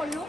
好用